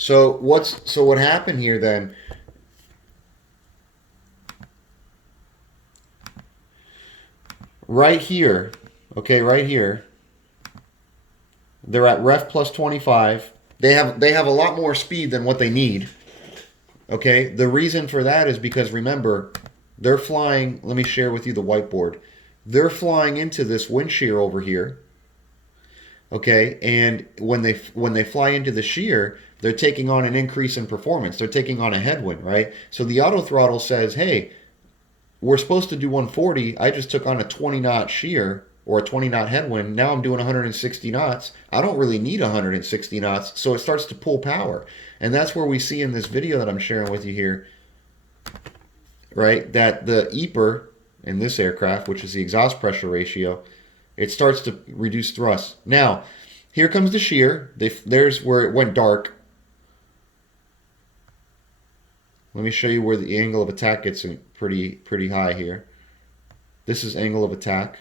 So what happened here then? Right here, okay, right here, they're at ref plus 25. They have a lot more speed than what they need. Okay, the reason for that is because remember, they're flying. Let me share with you the whiteboard. They're flying into this wind shear over here. Okay, and when they fly into the shear, they're taking on an increase in performance. They're taking on a headwind, right? So the auto throttle says, "Hey, we're supposed to do 140. I just took on a 20 knot shear or a 20 knot headwind. Now I'm doing 160 knots. I don't really need 160 knots." So it starts to pull power. And that's where we see in this video that I'm sharing with you here, right, that the EPR in this aircraft, which is the exhaust pressure ratio, it starts to reduce thrust. Now, here comes the shear. There's where it went dark. Let me show you where the angle of attack gets pretty high here. This is angle of attack.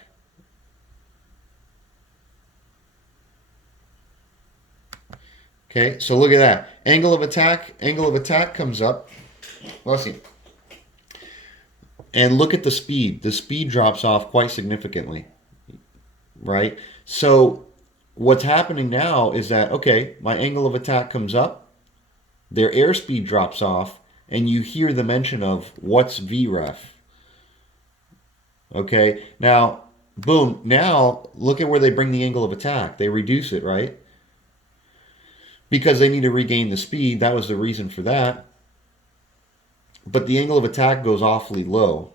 Okay, so look at that. Angle of attack comes up. Let's see. And look at the speed. The speed drops off quite significantly, right? So what's happening now is that, okay, my angle of attack comes up, their airspeed drops off, and you hear the mention of what's VREF. Okay, now, boom, now look at where they bring the angle of attack. They reduce it, right? Because they need to regain the speed. That was the reason for that. But the angle of attack goes awfully low.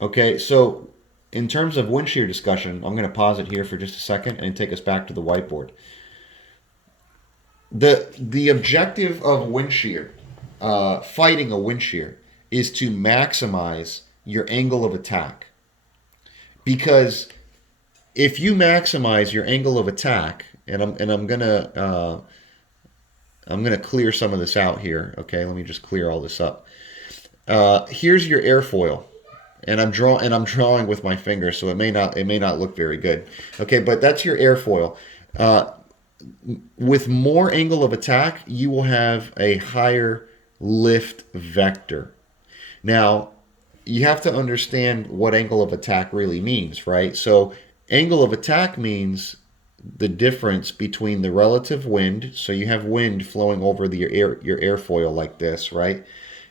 Okay, so in terms of wind shear discussion, I'm going to pause it here for just a second and take us back to the whiteboard. The objective of wind shear, fighting a wind shear, is to maximize your angle of attack. Because if you maximize your angle of attack, and I'm gonna clear some of this out here. Okay, let me just clear all this up. Here's your airfoil, and I'm drawing with my finger, so it may not look very good. Okay, but that's your airfoil. With more angle of attack, you will have a higher lift vector. Now, you have to understand what angle of attack really means, right? So angle of attack means the difference between the relative wind. So you have wind flowing over your airfoil like this, right?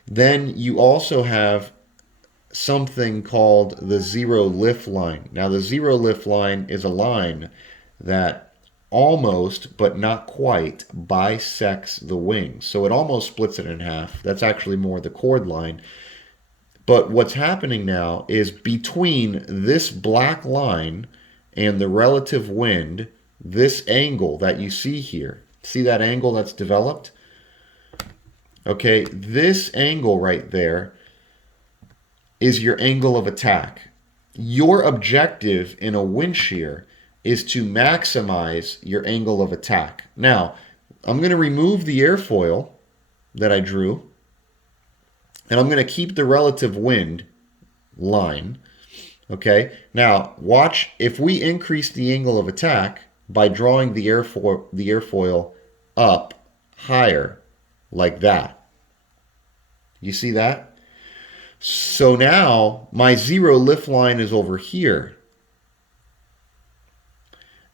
Then you also have something called the zero lift line. Now the zero lift line is a line that almost, but not quite, bisects the wing. So it almost splits it in half. That's actually more the chord line. But what's happening now is between this black line and the relative wind, this angle that you see here, see that angle that's developed? Okay, this angle right there is your angle of attack. Your objective in a wind shear is to maximize your angle of attack. Now, I'm going to remove the airfoil that I drew, and I'm going to keep the relative wind line. Okay, now watch, if we increase the angle of attack by drawing the airfoil up higher like that. You see that? So now my zero lift line is over here.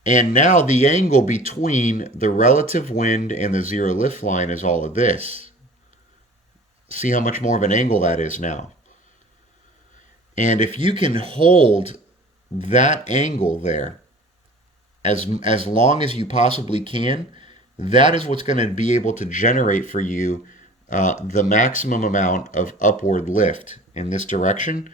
And now the angle between the relative wind and the zero lift line is all of this. See how much more of an angle that is now. And if you can hold that angle there as long as you possibly can, that is what's going to be able to generate for you the maximum amount of upward lift in this direction.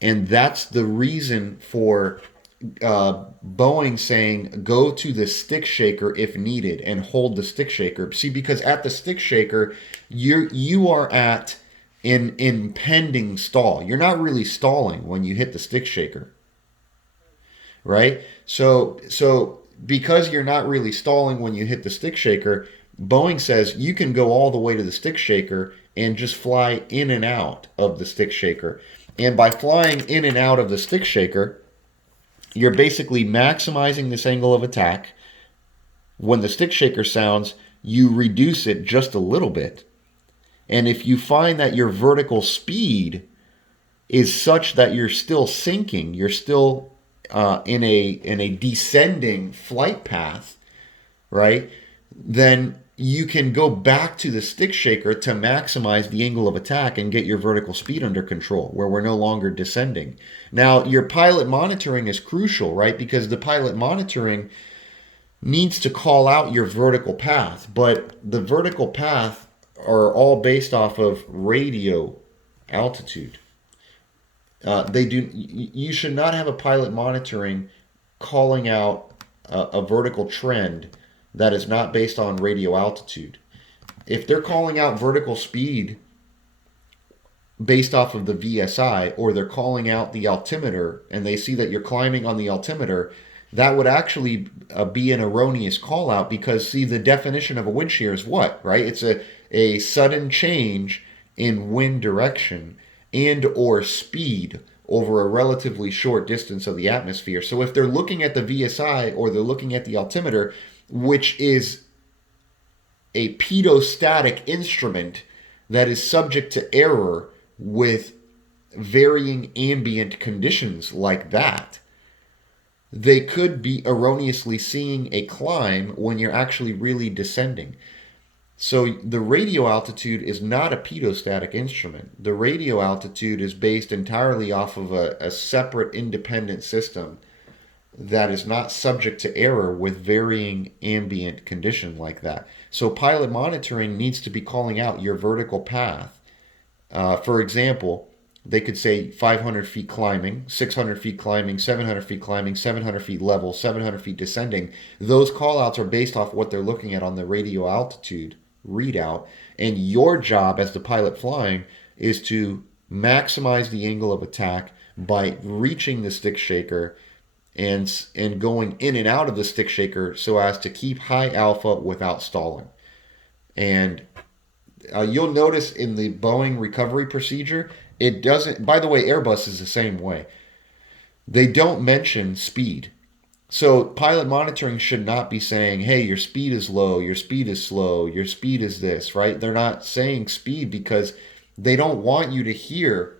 And that's the reason for Boeing saying go to the stick shaker if needed and hold the stick shaker. See, because at the stick shaker, you are at an impending stall. You're not really stalling when you hit the stick shaker, right? So because you're not really stalling when you hit the stick shaker, Boeing says you can go all the way to the stick shaker and just fly in and out of the stick shaker. And by flying in and out of the stick shaker, you're basically maximizing this angle of attack. When the stick shaker sounds, you reduce it just a little bit. And if you find that your vertical speed is such that you're still sinking, you're still in a descending flight path, right? Then you can go back to the stick shaker to maximize the angle of attack and get your vertical speed under control, where we're no longer descending. Now, your pilot monitoring is crucial, right? Because the pilot monitoring needs to call out your vertical path, but the vertical path are all based off of radio altitude. They do. You should not have a pilot monitoring calling out a vertical trend that is not based on radio altitude. If they're calling out vertical speed based off of the VSI, or they're calling out the altimeter and they see that you're climbing on the altimeter, that would actually be an erroneous call out, because see, the definition of a wind shear is what, right? It's a sudden change in wind direction and or speed over a relatively short distance of the atmosphere. So if they're looking at the VSI or they're looking at the altimeter, which is a pedostatic instrument that is subject to error with varying ambient conditions like that, they could be erroneously seeing a climb when you're actually really descending. So the radio altitude is not a pedostatic instrument. The radio altitude is based entirely off of a separate independent system that is not subject to error with varying ambient conditions like that. So pilot monitoring needs to be calling out your vertical path. For example, they could say 500 feet climbing, 600 feet climbing, 700 feet climbing, 700 feet level, 700 feet descending. Those callouts are based off what they're looking at on the radio altitude readout. And your job as the pilot flying is to maximize the angle of attack by reaching the stick shaker and going in and out of the stick shaker so as to keep high alpha without stalling. And you'll notice in the Boeing recovery procedure, it doesn't, by the way, Airbus is the same way. They don't mention speed. So pilot monitoring should not be saying, hey, your speed is low, your speed is slow, your speed is this, right? They're not saying speed because they don't want you to hear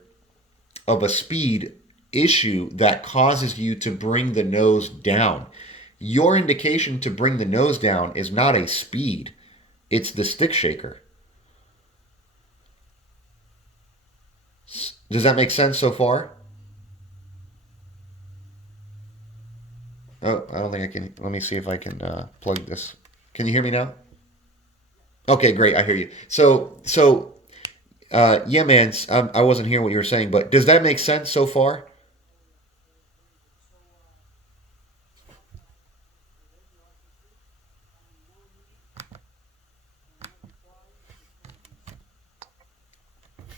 of a speed issue that causes you to bring the nose down. Your indication to bring the nose down is not a speed, it's the stick shaker. Does that make sense so far? Oh, I don't think I can. Let me see if I can plug this. Can you hear me now? Okay, great. I hear you. Yeah, man. I wasn't hearing what you were saying, but does that make sense so far?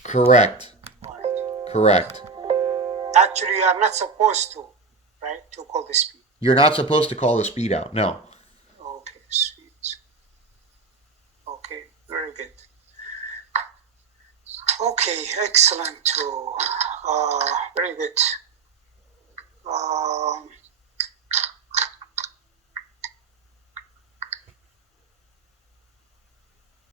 Correct. Correct. Actually, you are not supposed to, right, to call the speed. You're not supposed to call the speed out. No. Okay, speed. Okay, very good. Okay, excellent. Very good.